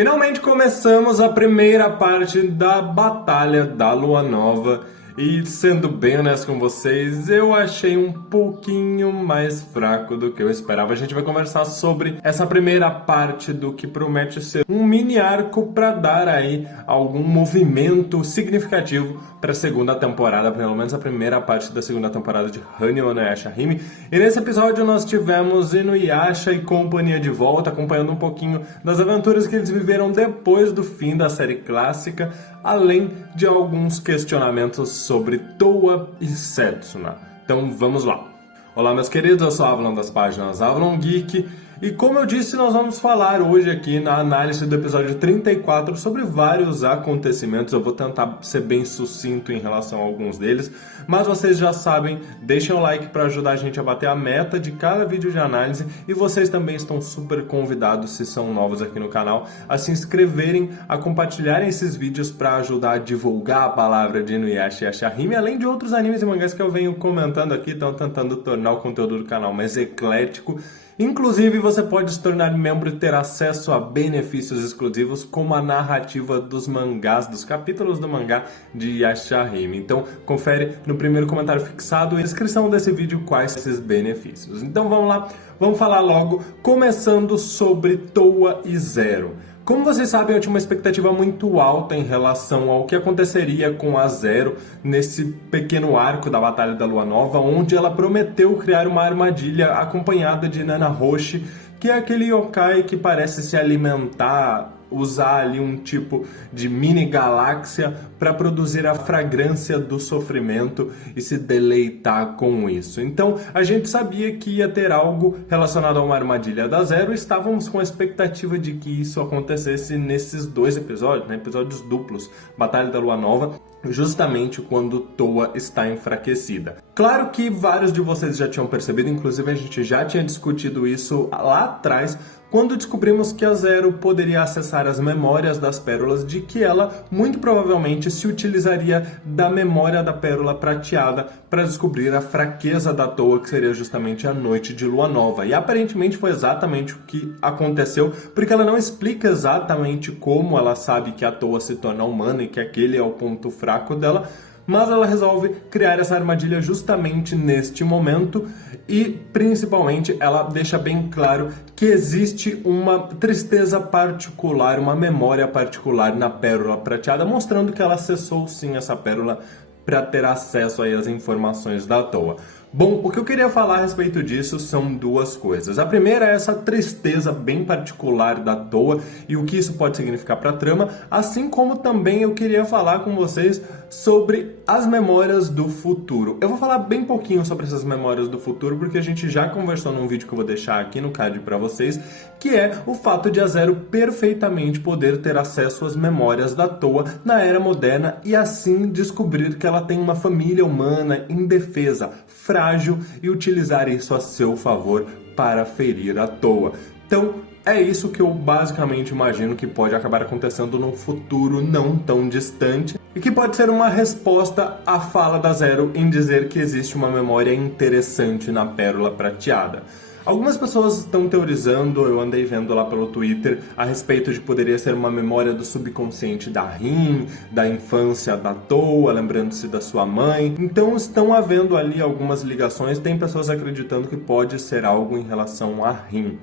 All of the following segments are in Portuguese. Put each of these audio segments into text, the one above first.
Finalmente começamos a primeira parte da Batalha da Lua Nova e, sendo bem honesto com vocês, eu achei um pouquinho mais fraco do que eu esperava. A gente vai conversar sobre essa primeira parte do que promete ser um mini arco para dar aí algum movimento significativo para a segunda temporada, pelo menos a primeira parte da segunda temporada de Hanyo no Yashahime. E nesse episódio nós tivemos Inuyasha e companhia de volta, acompanhando um pouquinho das aventuras que eles viveram depois do fim da série clássica, além de alguns questionamentos sobre Towa e Setsuna. Então vamos lá. Olá meus queridos, eu sou o Avalon das páginas Avalon Geek e como eu disse, nós vamos falar hoje aqui na análise do episódio 34 sobre vários acontecimentos. Eu vou tentar ser bem sucinto em relação a alguns deles, mas vocês já sabem, deixem o like para ajudar a gente a bater a meta de cada vídeo de análise e vocês também estão super convidados, se são novos aqui no canal, a se inscreverem, a compartilharem esses vídeos para ajudar a divulgar a palavra de Inuyasha e Yashahime, além de outros animes e mangás que eu venho comentando aqui, estão tentando tornar o conteúdo do canal mais eclético. Inclusive, você pode se tornar membro e ter acesso a benefícios exclusivos, como a narrativa dos mangás, dos capítulos do mangá de Yashahime. Então, confere no primeiro comentário fixado e na descrição desse vídeo quais esses benefícios. Então, vamos lá, vamos falar logo, começando sobre Towa e Zero. Como vocês sabem, eu tinha uma expectativa muito alta em relação ao que aconteceria com a Zero nesse pequeno arco da Batalha da Lua Nova, onde ela prometeu criar uma armadilha acompanhada de Nanahoshi, que é aquele yokai que parece se alimentar, usar ali um tipo de mini galáxia para produzir a fragrância do sofrimento e se deleitar com isso. Então a gente sabia que ia ter algo relacionado a uma armadilha da Zero e estávamos com a expectativa de que isso acontecesse nesses dois episódios, né? Episódios duplos, Batalha da Lua Nova, justamente quando Towa está enfraquecida. Claro que vários de vocês já tinham percebido, inclusive a gente já tinha discutido isso lá atrás, quando descobrimos que a Zero poderia acessar as memórias das pérolas, de que ela muito provavelmente se utilizaria da memória da pérola prateada para descobrir a fraqueza da Towa, que seria justamente a noite de lua nova. E aparentemente foi exatamente o que aconteceu, porque ela não explica exatamente como ela sabe que a Towa se torna humana e que aquele é o ponto fraco dela, mas ela resolve criar essa armadilha justamente neste momento e, principalmente, ela deixa bem claro que existe uma tristeza particular, uma memória particular na pérola prateada, mostrando que ela acessou sim essa pérola para ter acesso aí às informações da Towa. Bom, o que eu queria falar a respeito disso são duas coisas. A primeira é essa tristeza bem particular da Towa e o que isso pode significar para a trama, assim como também eu queria falar com vocês sobre as memórias do futuro. Eu vou falar bem pouquinho sobre essas memórias do futuro, porque a gente já conversou num vídeo que eu vou deixar aqui no card para vocês, que é o fato de a Zero perfeitamente poder ter acesso às memórias da Towa na era moderna e assim descobrir que ela tem uma família humana indefesa, frágil e utilizar isso a seu favor para ferir a Towa. Então, é isso que eu basicamente imagino que pode acabar acontecendo num futuro não tão distante e que pode ser uma resposta à fala da Zero em dizer que existe uma memória interessante na pérola prateada. Algumas pessoas estão teorizando, eu andei vendo lá pelo Twitter, a respeito de poderia ser uma memória do subconsciente da Rin, da infância da Towa, lembrando-se da sua mãe. Então estão havendo ali algumas ligações, tem pessoas acreditando que pode ser algo em relação a Rin.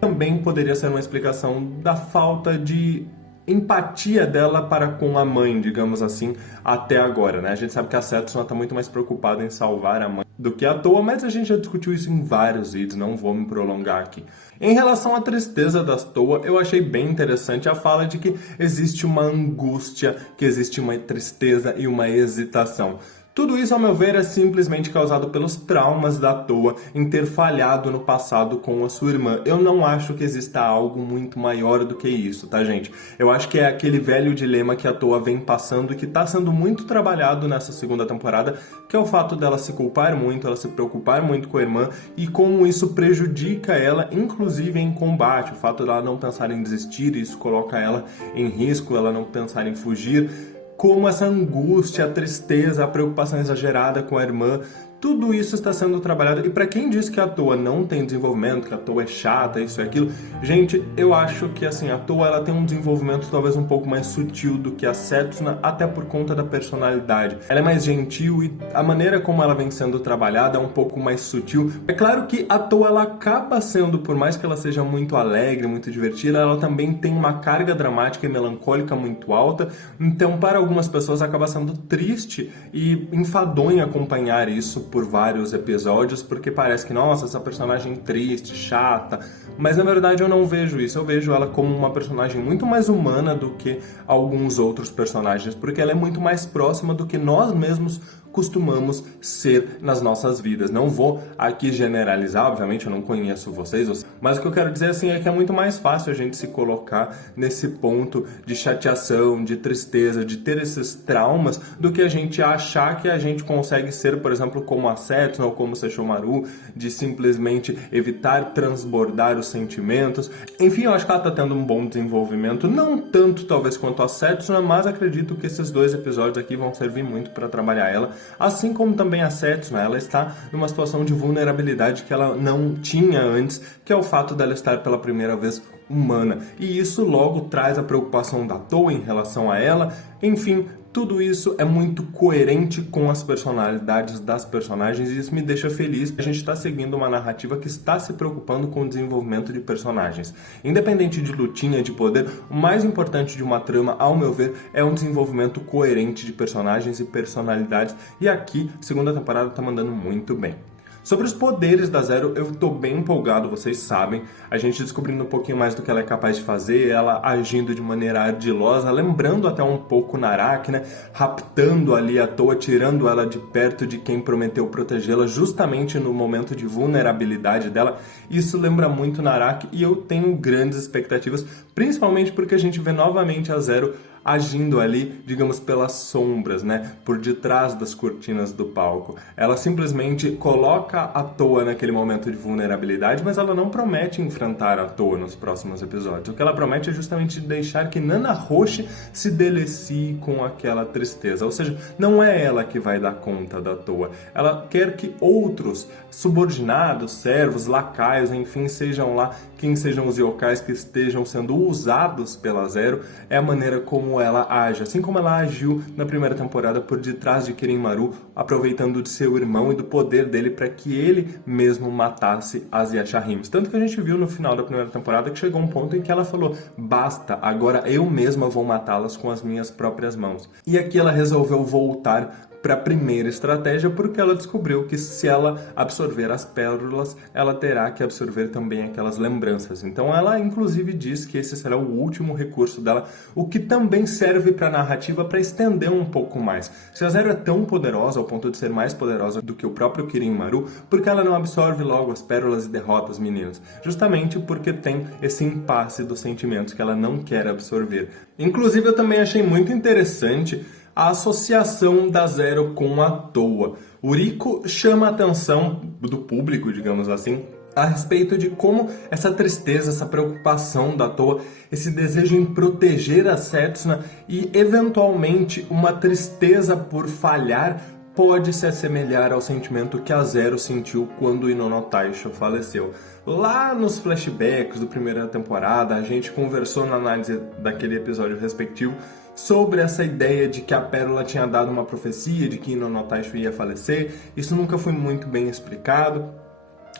Também poderia ser uma explicação da falta de empatia dela para com a mãe, digamos assim, até agora, né? A gente sabe que a Setsuna está muito mais preocupada em salvar a mãe do que a Towa, mas a gente já discutiu isso em vários vídeos, não vou me prolongar aqui. Em relação à tristeza da Towa, eu achei bem interessante a fala de que existe uma angústia, que existe uma tristeza e uma hesitação. Tudo isso, ao meu ver, é simplesmente causado pelos traumas da Towa em ter falhado no passado com a sua irmã. Eu não acho que exista algo muito maior do que isso, tá, gente? Eu acho que é aquele velho dilema que a Towa vem passando e que tá sendo muito trabalhado nessa segunda temporada, que é o fato dela se culpar muito, ela se preocupar muito com a irmã e como isso prejudica ela, inclusive em combate. O fato dela não pensar em desistir, isso coloca ela em risco, ela não pensar em fugir. Como essa angústia, a tristeza, a preocupação exagerada com a irmã Tudo isso está sendo trabalhado. E para quem diz que a Toa não tem desenvolvimento, que a Toa é chata, isso e aquilo, gente, eu acho que assim, a Toa ela tem um desenvolvimento talvez um pouco mais sutil do que a Setsuna, até por conta da personalidade. Ela é mais gentil e a maneira como ela vem sendo trabalhada é um pouco mais sutil. É claro que a Toa ela acaba sendo, por mais que ela seja muito alegre, muito divertida, ela também tem uma carga dramática e melancólica muito alta. Então, para algumas pessoas acaba sendo triste e enfadonho acompanhar isso por vários episódios, porque parece que, nossa, essa personagem triste, chata, mas na verdade eu não vejo isso, eu vejo ela como uma personagem muito mais humana do que alguns outros personagens, porque ela é muito mais próxima do que nós mesmos costumamos ser nas nossas vidas. Não vou aqui generalizar, obviamente eu não conheço vocês, mas o que eu quero dizer assim é que é muito mais fácil a gente se colocar nesse ponto de chateação, de tristeza, de ter esses traumas, do que a gente achar que a gente consegue ser, por exemplo, como a Setsuna ou como o Sesshomaru, de simplesmente evitar transbordar os sentimentos. Enfim, eu acho que ela está tendo um bom desenvolvimento, não tanto talvez quanto a Setsuna, mas acredito que esses 2 episódios aqui vão servir muito para trabalhar ela. Assim como também a Setsuna, ela está numa situação de vulnerabilidade que ela não tinha antes, que é o fato dela estar pela primeira vez humana. E isso logo traz a preocupação da Toa em relação a ela. Enfim, tudo isso é muito coerente com as personalidades das personagens e isso me deixa feliz. A gente está seguindo uma narrativa que está se preocupando com o desenvolvimento de personagens. Independente de lutinha, de poder, o mais importante de uma trama, ao meu ver, é um desenvolvimento coerente de personagens e personalidades. E aqui, a segunda temporada está mandando muito bem. Sobre os poderes da Zero, eu tô bem empolgado, vocês sabem. A gente descobrindo um pouquinho mais do que ela é capaz de fazer, ela agindo de maneira ardilosa, lembrando até um pouco Naraki, né? Raptando ali à toa, tirando ela de perto de quem prometeu protegê-la justamente no momento de vulnerabilidade dela. Isso lembra muito Naraki e eu tenho grandes expectativas, principalmente porque a gente vê novamente a Zero agindo ali, digamos, pelas sombras, né? Por detrás das cortinas do palco. Ela simplesmente coloca a Toa naquele momento de vulnerabilidade, mas ela não promete enfrentar a Toa nos próximos episódios. O que ela promete é justamente deixar que Nanahoshi se delecie com aquela tristeza. Ou seja, não é ela que vai dar conta da Toa. Ela quer que outros subordinados, servos, lacaios, enfim, sejam lá quem sejam os yokais que estejam sendo usados pela Zero, é a maneira como ela age, assim como ela agiu na primeira temporada por detrás de Kirinmaru, aproveitando de seu irmão e do poder dele para que ele mesmo matasse as Yashahimes. Tanto que a gente viu no final da primeira temporada que chegou um ponto em que ela falou: basta, agora eu mesma vou matá-las com as minhas próprias mãos. E aqui ela resolveu voltar para a primeira estratégia, porque ela descobriu que se ela absorver as pérolas, ela terá que absorver também aquelas lembranças. Então ela inclusive diz que esse será o último recurso dela, o que também serve para a narrativa para estender um pouco mais. Se a Zero é tão poderosa ao ponto de ser mais poderosa do que o próprio Kirinmaru, por que ela não absorve logo as pérolas e derrota os meninos? Justamente porque tem esse impasse dos sentimentos que ela não quer absorver. Inclusive eu também achei muito interessante a associação da Zero com a Toa. O Riko chama a atenção do público, digamos assim, a respeito de como essa tristeza, essa preocupação da Toa, esse desejo em proteger a Setsuna e, eventualmente, uma tristeza por falhar pode se assemelhar ao sentimento que a Zero sentiu quando Inono Taisho faleceu. Lá nos flashbacks da primeira temporada, a gente conversou na análise daquele episódio respectivo sobre essa ideia de que a Pérola tinha dado uma profecia de que Inono Taisho ia falecer. Isso nunca foi muito bem explicado.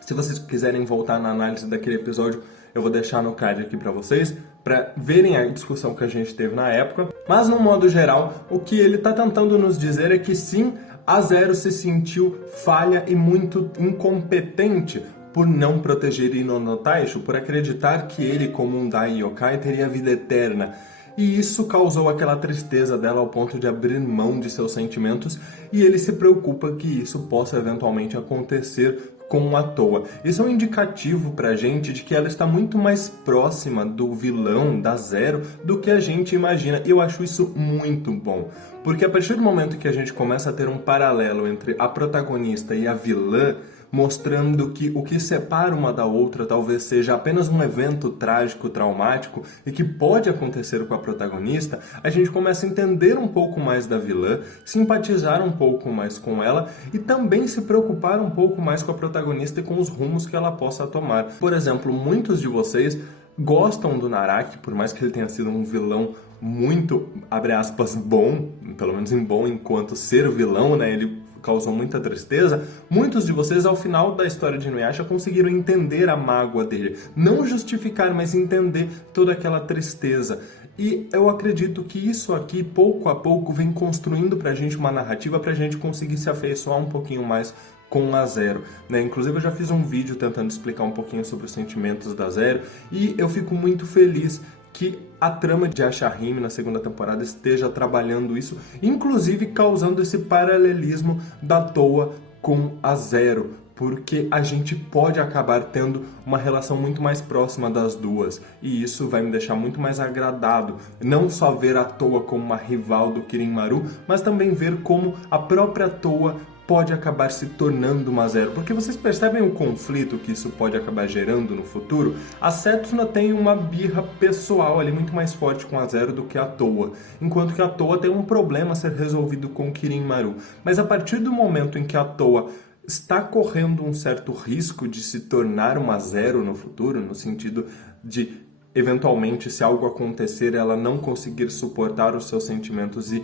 Se vocês quiserem voltar na análise daquele episódio, eu vou deixar no card aqui para vocês, para verem a discussão que a gente teve na época. Mas, no modo geral, o que ele está tentando nos dizer é que sim, a Zero se sentiu falha e muito incompetente por não proteger Inono Taisho, por acreditar que ele, como um Dai Yokai, teria vida eterna. E isso causou aquela tristeza dela ao ponto de abrir mão de seus sentimentos, e ele se preocupa que isso possa eventualmente acontecer com a Toa. Isso é um indicativo pra gente de que ela está muito mais próxima do vilão, da Zero, do que a gente imagina. Eu acho isso muito bom, porque a partir do momento que a gente começa a ter um paralelo entre a protagonista e a vilã, mostrando que o que separa uma da outra talvez seja apenas um evento trágico, traumático e que pode acontecer com a protagonista, a gente começa a entender um pouco mais da vilã, simpatizar um pouco mais com ela e também se preocupar um pouco mais com a protagonista e com os rumos que ela possa tomar. Por exemplo, muitos de vocês gostam do Naraki, por mais que ele tenha sido um vilão muito, abre aspas, bom, pelo menos em bom enquanto ser vilão, né? Ele causou muita tristeza. Muitos de vocês, ao final da história de Inuyasha, conseguiram entender a mágoa dele. Não justificar, mas entender toda aquela tristeza. E eu acredito que isso aqui, pouco a pouco, vem construindo pra gente uma narrativa pra gente conseguir se afeiçoar um pouquinho mais com a Zero, né? Inclusive eu já fiz um vídeo tentando explicar um pouquinho sobre os sentimentos da Zero e eu fico muito feliz que a trama de Ashahime na segunda temporada esteja trabalhando isso, inclusive causando esse paralelismo da Towa com a Zero, porque a gente pode acabar tendo uma relação muito mais próxima das duas, e isso vai me deixar muito mais agradado, não só ver a Towa como uma rival do Kirin-Maru, mas também ver como a própria Towa pode acabar se tornando uma Zero, porque vocês percebem o conflito que isso pode acabar gerando no futuro? A Setsuna tem uma birra pessoal ali muito mais forte com a Zero do que a Towa, enquanto que a Towa tem um problema a ser resolvido com o Kirin-Maru. Mas a partir do momento em que a Towa está correndo um certo risco de se tornar uma Zero no futuro, no sentido de, eventualmente, se algo acontecer, ela não conseguir suportar os seus sentimentos e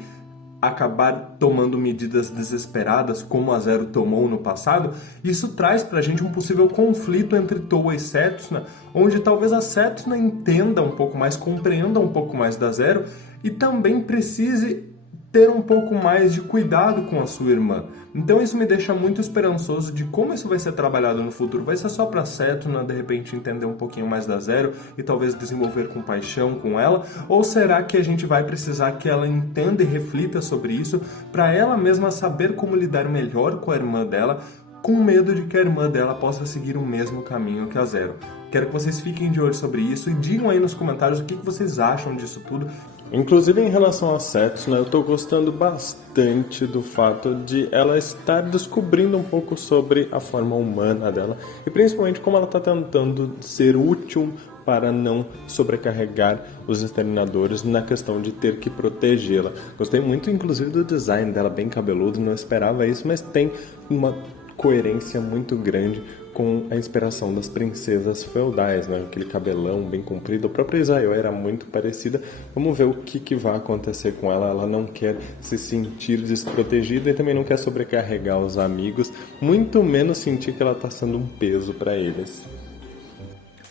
acabar tomando medidas desesperadas, como a Zero tomou no passado, isso traz pra gente um possível conflito entre Towa e Setsuna, onde talvez a Setsuna entenda um pouco mais, compreenda um pouco mais da Zero e também precise ter um pouco mais de cuidado com a sua irmã. Então isso me deixa muito esperançoso de como isso vai ser trabalhado no futuro. Vai ser só pra Setsuna, de repente, entender um pouquinho mais da Zero e talvez desenvolver compaixão com ela? Ou será que a gente vai precisar que ela entenda e reflita sobre isso para ela mesma saber como lidar melhor com a irmã dela, com medo de que a irmã dela possa seguir o mesmo caminho que a Zero? Quero que vocês fiquem de olho sobre isso e digam aí nos comentários o que vocês acham disso tudo. Inclusive em relação a Setsuna, eu estou gostando bastante do fato de ela estar descobrindo um pouco sobre a forma humana dela e principalmente como ela está tentando ser útil para não sobrecarregar os exterminadores na questão de ter que protegê-la. Gostei muito inclusive do design dela, bem cabeludo, não esperava isso, mas tem uma coerência muito grande com a inspiração das princesas feudais, né? Aquele cabelão bem comprido. A própria Izayoi era muito parecida. Vamos ver o que vai acontecer com ela. Ela não quer se sentir desprotegida e também não quer sobrecarregar os amigos, muito menos sentir que ela está sendo um peso para eles.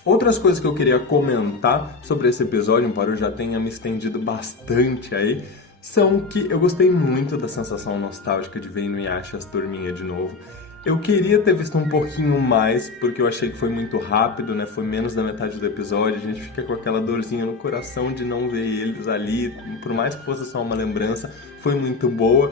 Outras coisas que eu queria comentar sobre esse episódio, embora eu já tenha me estendido bastante aí, são que eu gostei muito da sensação nostálgica de ver Inuyasha as turminhas de novo. Eu queria ter visto um pouquinho mais, porque eu achei que foi muito rápido, né? Foi menos da metade do episódio, a gente fica com aquela dorzinha no coração de não ver eles ali, por mais que fosse só uma lembrança, foi muito boa.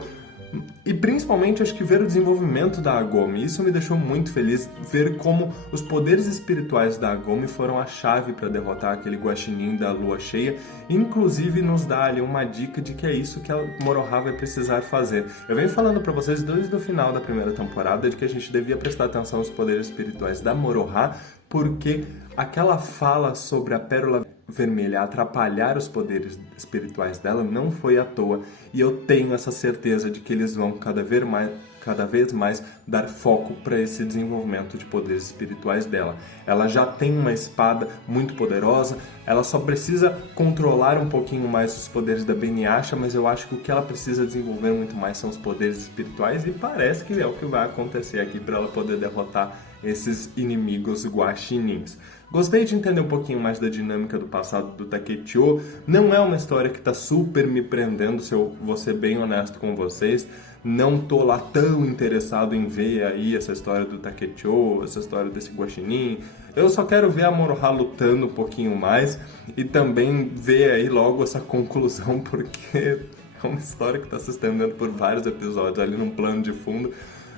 E principalmente acho que ver o desenvolvimento da Agome, isso me deixou muito feliz, ver como os poderes espirituais da Agome foram a chave para derrotar aquele guaxinim da lua cheia, inclusive nos dá ali uma dica de que é isso que a Moroha vai precisar fazer. Eu venho falando para vocês desde o final da primeira temporada de que a gente devia prestar atenção aos poderes espirituais da Moroha, porque aquela fala sobre a pérola vermelha atrapalhar os poderes espirituais dela não foi à toa, e eu tenho essa certeza de que eles vão cada vez mais dar foco para esse desenvolvimento de poderes espirituais dela. Ela já tem uma espada muito poderosa, ela só precisa controlar um pouquinho mais os poderes da Beniyasha, mas eu acho que o que ela precisa desenvolver muito mais são os poderes espirituais, e parece que é o que vai acontecer aqui para ela poder derrotar esses inimigos guaxinins. Gostei de entender um pouquinho mais da dinâmica do passado do Takechio. Não é uma história que está super me prendendo, se eu vou ser bem honesto com vocês. Não tô lá tão interessado em ver aí essa história do Takechio, essa história desse guaxinim. Eu só quero ver a Moroha lutando um pouquinho mais e também ver aí logo essa conclusão, porque é uma história que está se estendendo por vários episódios ali num plano de fundo.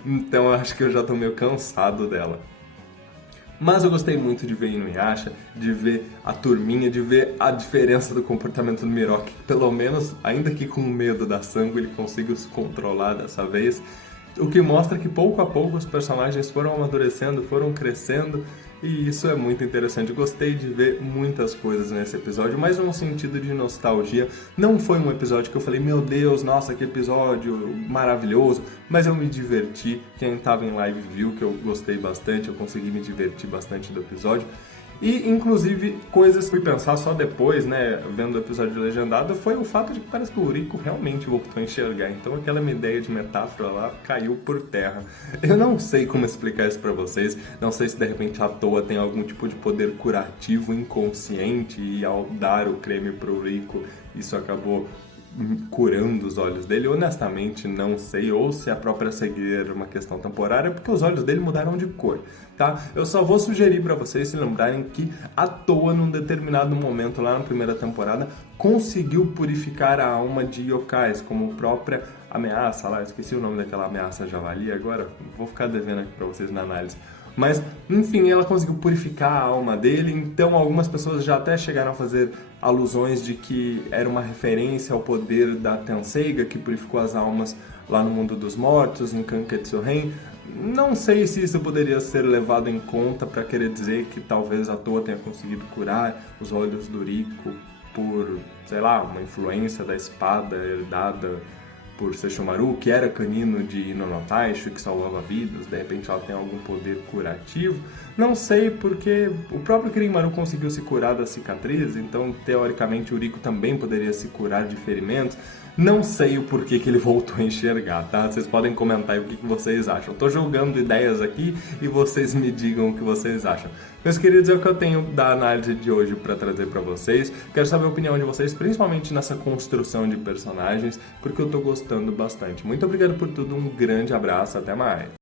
Então eu acho que eu já tô meio cansado dela. Mas eu gostei muito de ver Inuyasha, de ver a turminha, de ver a diferença do comportamento do Miroki. Pelo menos, ainda que com medo da sangue, ele consiga se controlar dessa vez. o que mostra que pouco a pouco os personagens foram amadurecendo, foram crescendo, e isso é muito interessante. Gostei de ver muitas coisas nesse episódio, mas num sentido de nostalgia. Não foi um episódio que eu falei, meu Deus, nossa, que episódio maravilhoso, mas eu me diverti. Quem estava em live viu que eu gostei bastante, eu consegui me divertir bastante do episódio. E, inclusive, coisas que fui pensar só depois, né, vendo o episódio legendado, foi o fato de que parece que o Rico realmente voltou a enxergar. Então, aquela minha ideia de metáfora lá caiu por terra. Eu não sei como explicar isso pra vocês. Não sei se, de repente, a Toa tem algum tipo de poder curativo inconsciente e, ao dar o creme pro Rico, isso acabou curando os olhos dele. Honestamente, não sei, ou se a própria cegueira é uma questão temporária, porque os olhos dele mudaram de cor, tá? Eu só vou sugerir para vocês se lembrarem que a Toa, num determinado momento lá na primeira temporada, conseguiu purificar a alma de yokais, como própria ameaça lá, esqueci o nome daquela ameaça javali agora, vou ficar devendo aqui para vocês na análise. Mas, enfim, ela conseguiu purificar a alma dele, então algumas pessoas já até chegaram a fazer alusões de que era uma referência ao poder da Tenseiga, que purificou as almas lá no mundo dos mortos, em Kanketsuren. Não sei se isso poderia ser levado em conta para querer dizer que talvez a Toa tenha conseguido curar os olhos do Rico por, sei lá, uma influência da espada herdada por Sesshomaru, que era canino de Inonotaisho, que salvava vidas, de repente ela tem algum poder curativo. Não sei, porque o próprio Kirinmaru conseguiu se curar da cicatriz, então teoricamente o Rico também poderia se curar de ferimentos. Não sei o porquê que ele voltou a enxergar, tá? Vocês podem comentar aí o que vocês acham. Eu tô jogando ideias aqui e vocês me digam o que vocês acham. Meus queridos, é o que eu tenho da análise de hoje para trazer para vocês. Quero saber a opinião de vocês, principalmente nessa construção de personagens, porque eu tô gostando bastante. Muito obrigado por tudo, um grande abraço, até mais!